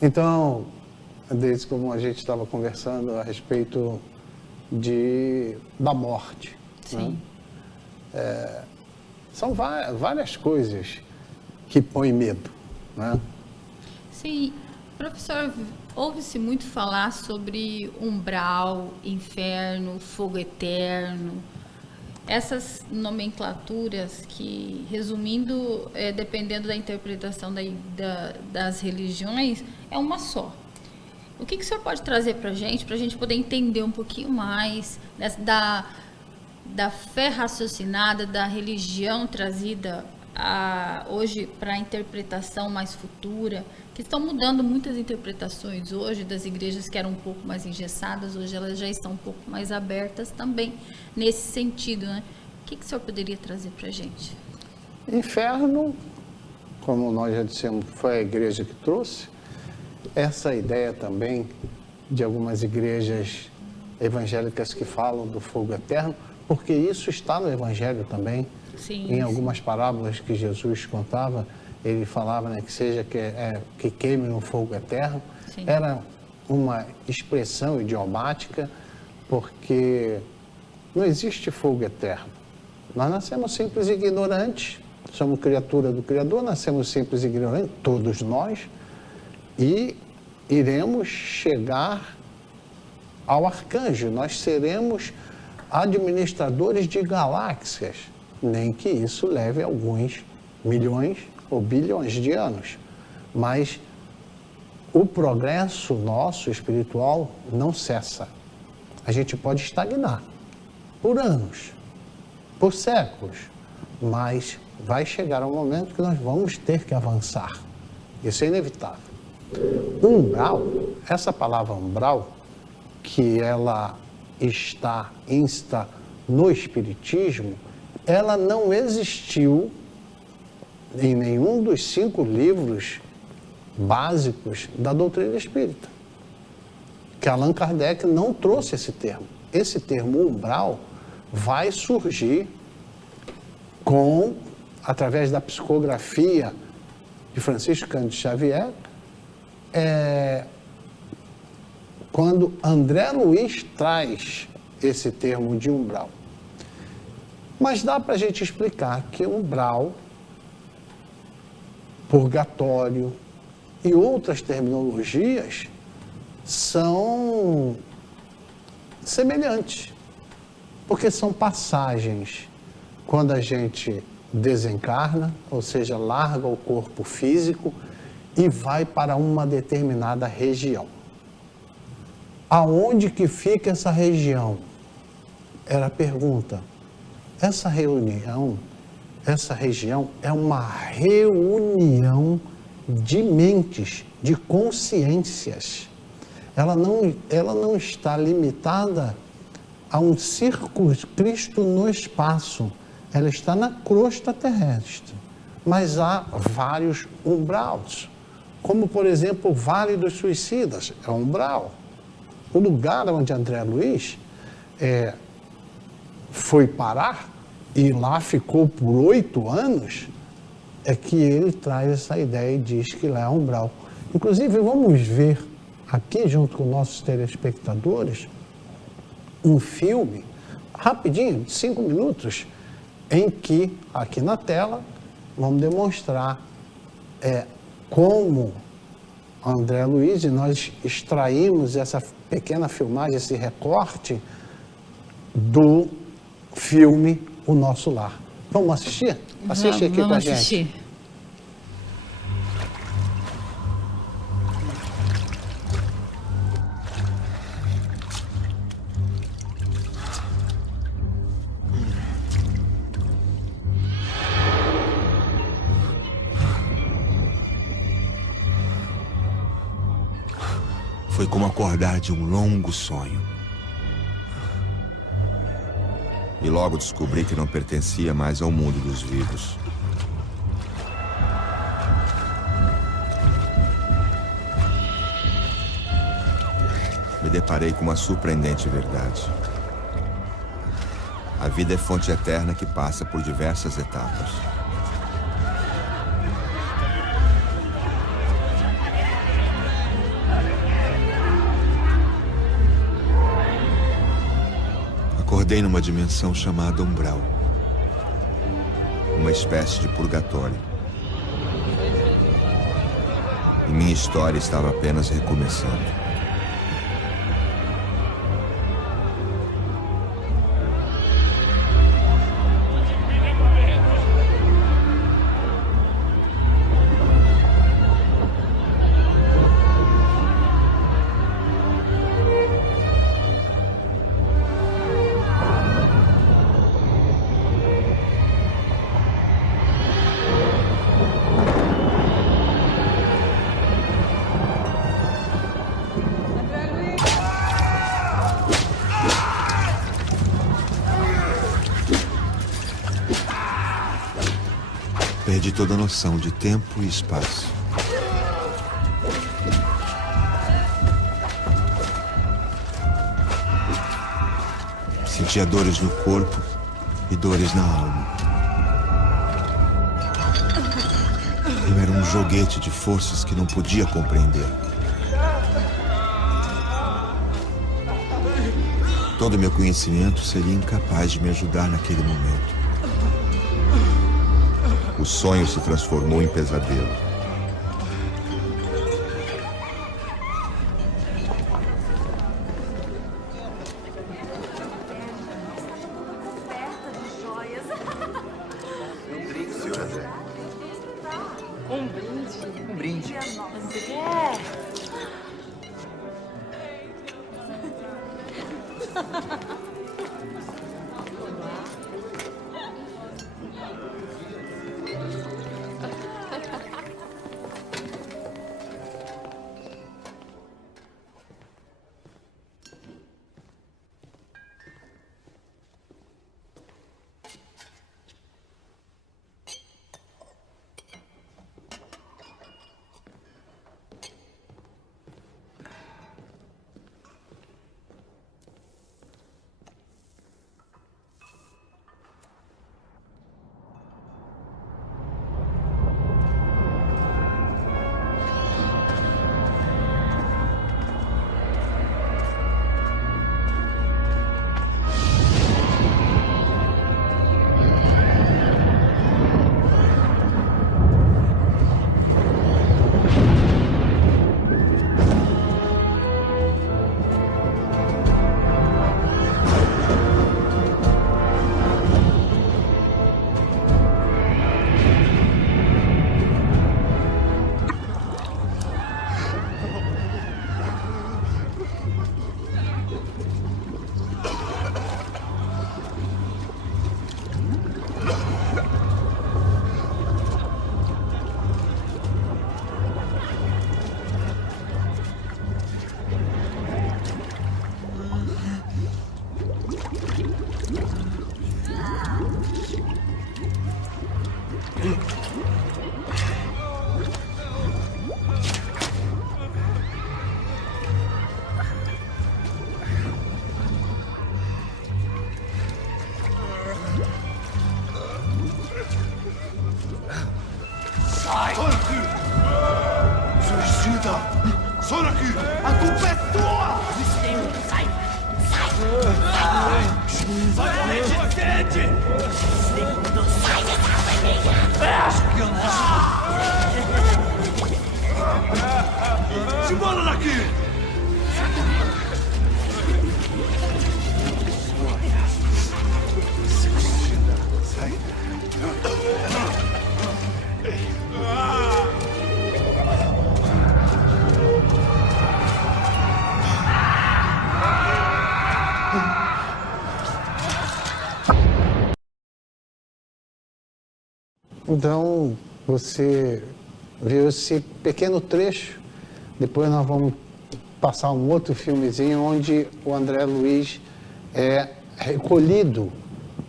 Então, desde como a gente estava conversando a respeito da morte. Sim. Né? São várias coisas que põem medo. Né? Sim. Professor, ouve-se muito falar sobre umbral, inferno, fogo eterno. Essas nomenclaturas que, resumindo, dependendo da interpretação das religiões, é uma só. O que o senhor pode trazer para a gente poder entender um pouquinho mais da fé raciocinada, da religião trazida hoje para a interpretação mais futura, que estão mudando muitas interpretações hoje das igrejas que eram um pouco mais engessadas, hoje elas já estão um pouco mais abertas também nesse sentido, né? O que o senhor poderia trazer para a gente? Inferno, como nós já dissemos, foi a igreja que trouxe. Essa ideia também de algumas igrejas evangélicas que falam do fogo eterno, porque isso está no evangelho também. Sim, em algumas parábolas que Jesus contava, ele falava, né, que seja que queime no fogo eterno. Sim. Era uma expressão idiomática, porque não existe fogo eterno. Nós nascemos simples e ignorantes, somos criatura do Criador, nascemos simples e ignorantes, todos nós, e iremos chegar ao arcanjo, nós seremos administradores de galáxias, nem que isso leve alguns milhões ou bilhões de anos. Mas o progresso nosso espiritual não cessa. A gente pode estagnar por anos, por séculos, mas vai chegar um momento que nós vamos ter que avançar. Isso é inevitável. Umbral, essa palavra umbral, que ela está insta no Espiritismo, ela não existiu em nenhum dos 5 livros básicos da doutrina espírita. Que Allan Kardec não trouxe esse termo. Esse termo umbral vai surgir através da psicografia de Francisco Cândido Xavier, quando André Luiz traz esse termo de umbral. Mas dá para a gente explicar que umbral, purgatório e outras terminologias são semelhantes, porque são passagens quando a gente desencarna, ou seja, larga o corpo físico e vai para uma determinada região. Aonde que fica essa região? Era a pergunta. Essa região é uma reunião de mentes, de consciências. Ela não está limitada a um circunscrito no espaço. Ela está na crosta terrestre. Mas há vários umbraus, como, por exemplo, o Vale dos Suicidas, é um umbral. O lugar onde André Luiz foi parar e lá ficou por 8 anos, é que ele traz essa ideia e diz que lá é umbral. Inclusive, vamos ver aqui, junto com nossos telespectadores, um filme, rapidinho, de 5 minutos, em que, aqui na tela, vamos demonstrar como André Luiz, e nós extraímos essa pequena filmagem, esse recorte do filme O Nosso Lar. Vamos assistir? Assiste aqui com a gente. Assistir. Foi como acordar de um longo sonho. E logo descobri que não pertencia mais ao mundo dos vivos. Me deparei com uma surpreendente verdade. A vida é fonte eterna que passa por diversas etapas. Acordei numa dimensão chamada umbral. Uma espécie de purgatório. E minha história estava apenas recomeçando. Perdi toda a noção de tempo e espaço. Sentia dores no corpo e dores na alma. Eu era um joguete de forças que não podia compreender. Todo meu conhecimento seria incapaz de me ajudar naquele momento. O sonho se transformou em pesadelo. Um brinde, senhor André. Um brinde? Um brinde. Você quer? Suicida! Sonic! A culpa é tua! Sai! Vai morrer de sede! Sai dessa vermelha! Acho que eu não... Se embora daqui! Então, você viu esse pequeno trecho, depois nós vamos passar um outro filmezinho onde o André Luiz é recolhido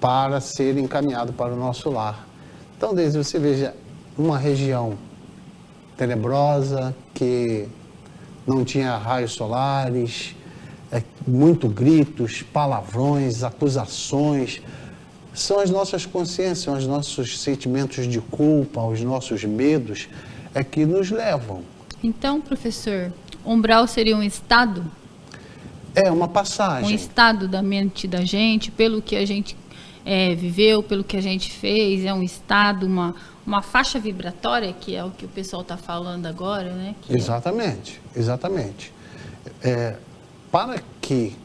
para ser encaminhado para o nosso lar. Então, desde você veja uma região tenebrosa, que não tinha raios solares, muito gritos, palavrões, acusações. São as nossas consciências, são os nossos sentimentos de culpa, os nossos medos que nos levam. Então, professor, umbral seria um estado? É uma um passagem. estado da mente da gente, pelo que a gente viveu, pelo que a gente fez, é um estado, uma faixa vibratória, que é o que o pessoal está falando agora, né? Exatamente, exatamente. Para que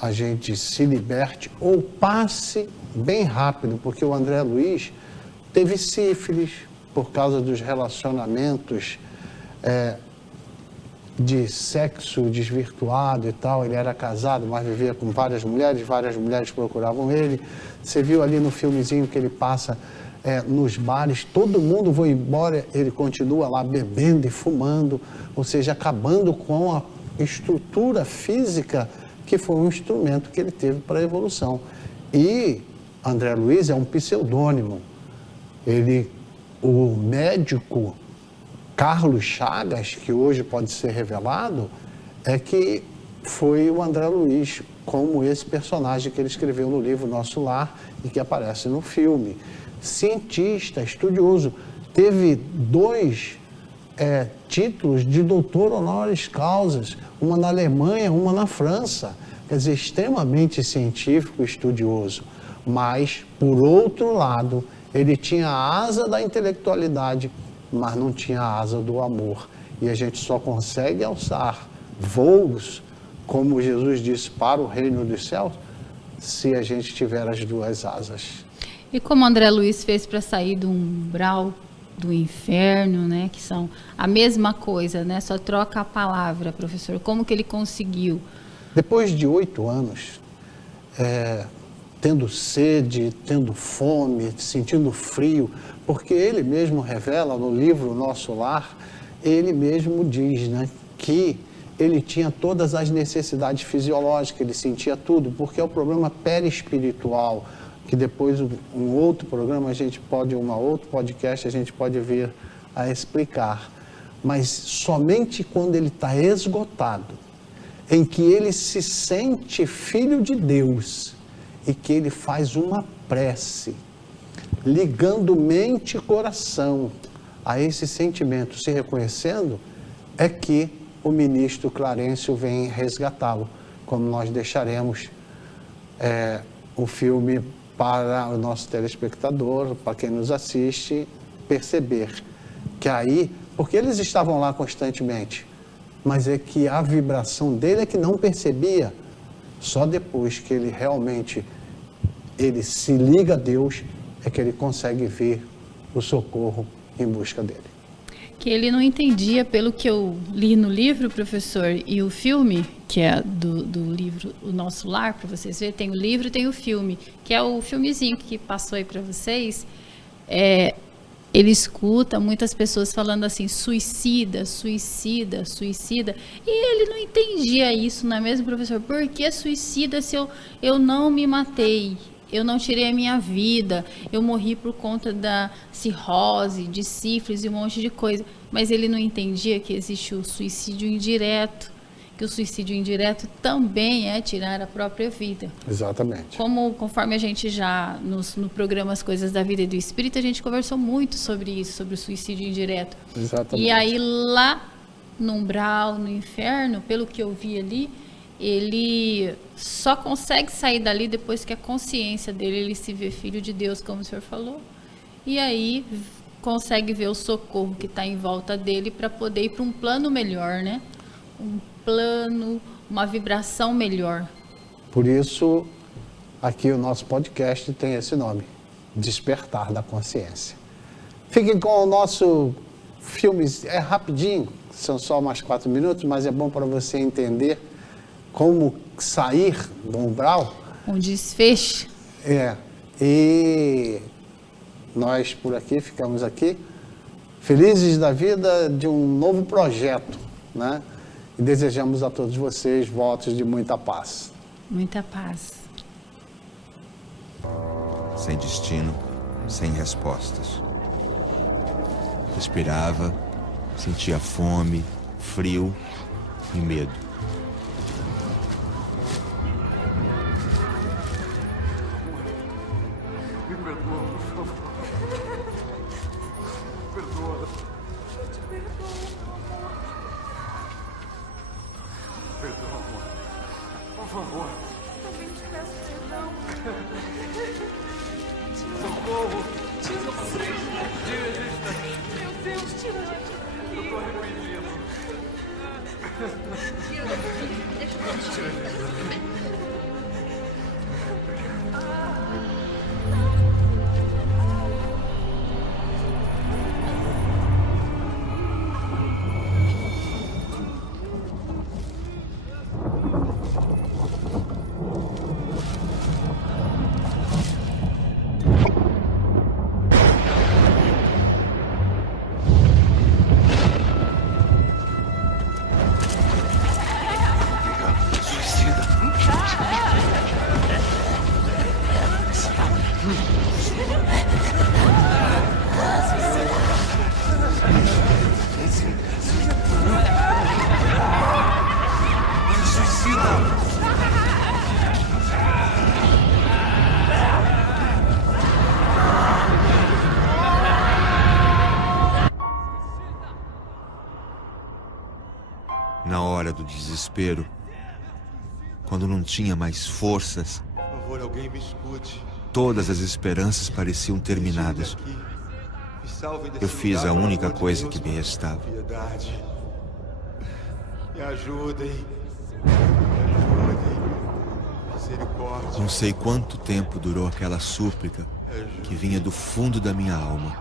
a gente se liberte ou passe bem rápido, porque o André Luiz teve sífilis por causa dos relacionamentos de sexo desvirtuado e tal. Ele era casado, mas vivia com várias mulheres procuravam ele. Você viu ali no filmezinho que ele passa nos bares, todo mundo vai embora, ele continua lá bebendo e fumando, ou seja, acabando com a estrutura física que foi um instrumento que ele teve para a evolução. E André Luiz é um pseudônimo. O médico Carlos Chagas, que hoje pode ser revelado, é que foi o André Luiz, como esse personagem que ele escreveu no livro Nosso Lar e que aparece no filme. Cientista, estudioso, teve 2 títulos de doutor honoris causa, uma na Alemanha, uma na França. Quer dizer, extremamente científico e estudioso. Mas, por outro lado, ele tinha a asa da intelectualidade, mas não tinha a asa do amor. E a gente só consegue alçar voos, como Jesus disse, para o reino dos céus, se a gente tiver as 2 asas. E como André Luiz fez para sair do umbral do inferno, né? Que são a mesma coisa, né? Só troca a palavra, professor. Como que ele conseguiu? Depois de 8 anos, tendo sede, tendo fome, sentindo frio, porque ele mesmo revela no livro Nosso Lar, ele mesmo diz, né, que ele tinha todas as necessidades fisiológicas, ele sentia tudo, porque é o problema perispiritual, que depois um outro programa outro podcast a gente pode vir a explicar. Mas somente quando ele está esgotado, em que ele se sente filho de Deus e que ele faz uma prece, ligando mente e coração a esse sentimento, se reconhecendo, é que o ministro Clarencio vem resgatá-lo, como nós deixaremos o filme para o nosso telespectador, para quem nos assiste, perceber que aí, porque eles estavam lá constantemente, mas é que a vibração dele é que não percebia, só depois que ele realmente se liga a Deus, é que ele consegue ver o socorro em busca dele. Que ele não entendia, pelo que eu li no livro, professor, e o filme, que é do livro O Nosso Lar, para vocês verem, tem o livro e tem o filme, que é o filmezinho que passou aí para vocês. Ele escuta muitas pessoas falando assim, suicida, suicida, suicida, e ele não entendia isso, não é mesmo, professor? Por que suicida se eu não me matei? Eu não tirei a minha vida, eu morri por conta da cirrose, de sífilis e um monte de coisa. Mas ele não entendia que existe o suicídio indireto, que o suicídio indireto também é tirar a própria vida. Exatamente. Conforme a gente já, no programa As Coisas da Vida e do Espírito, a gente conversou muito sobre isso, sobre o suicídio indireto. Exatamente. E aí lá no umbral, no inferno, pelo que eu vi ali, ele só consegue sair dali depois que a consciência dele, ele se vê filho de Deus, como o senhor falou, e aí consegue ver o socorro que está em volta dele para poder ir para um plano melhor, né? Um plano, uma vibração melhor. Por isso, aqui o nosso podcast tem esse nome, Despertar da Consciência. Fiquem com o nosso filme, é rapidinho, são só mais 4 minutos, mas é bom para você entender como sair do umbral. Um desfecho. E nós por aqui, ficamos aqui, felizes da vida de um novo projeto, né? E desejamos a todos vocês votos de muita paz. Muita paz. Sem destino, sem respostas. Respirava, sentia fome, frio e medo. Me perdoa, por favor. Perdoa. Perdoa, amor. Por favor. Também te peço perdão. Socorro. Meu Deus, tira a gente daqui. Eu tô arrependido. Tira daqui. Deixa eu tirar. Na hora do desespero, quando não tinha mais forças, Por favor, alguém me escute. todas as esperanças pareciam terminadas. Eu fiz a única coisa que me restava. Piedade. Me ajudem. Me ajudem. Misericórdia. Não sei quanto tempo durou aquela súplica que vinha do fundo da minha alma,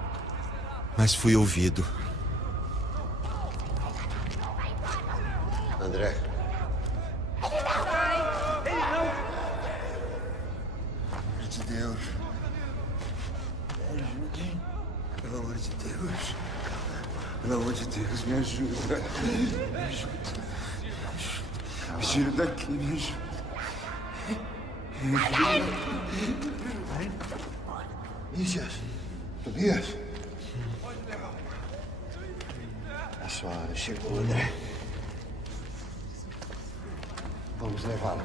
mas fui ouvido. André. Pelo amor de Deus. Me ajudem. Pelo amor de Deus. Pelo amor de Deus, me ajuda. Me ajuda. Me tira daqui, me ajuda. Me ajuda. Tobias. Tobias. A sua hora chegou, André. Vamos levá-lo.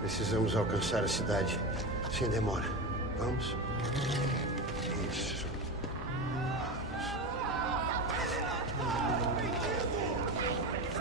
Precisamos alcançar a cidade sem demora. Vamos? Isso.